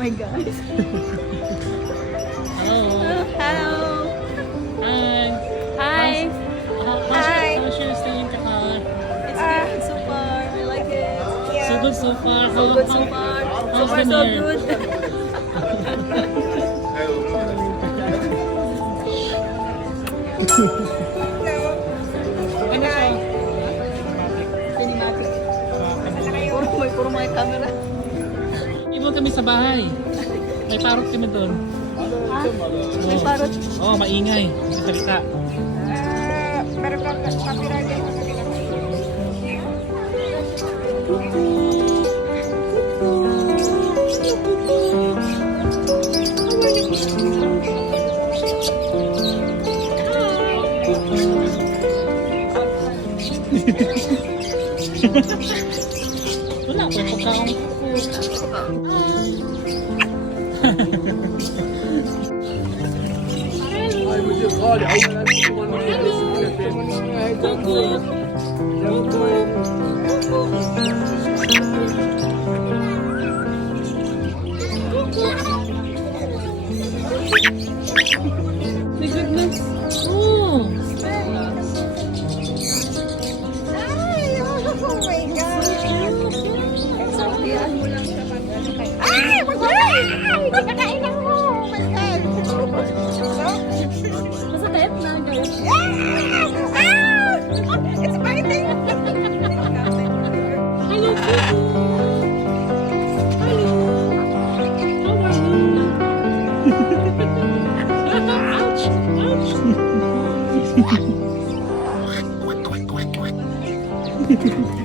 my gosh. Hello. Hello. Hi. Hi. How's your stay in Qatar? It's good so far. I like it. So good so far. So good so far. So how's far the so nerve? good. Ano siya? Cinematic. Puro may camera. Ibon kami sa bahay. May parot kami doon. Ah, may parot. Oo, maingay. Nagsasalita. Meron kang copyright din sa kanila. Wala po, pagkaong My goodness. Oh! Oh my God! Yan. Ay! Mag-ay! Hindi ka kainan mo! Oh my God! Masakit na, guys. Ah! It's biting! Hello, Kuku! Hello! How are you? Ouch! Ouch!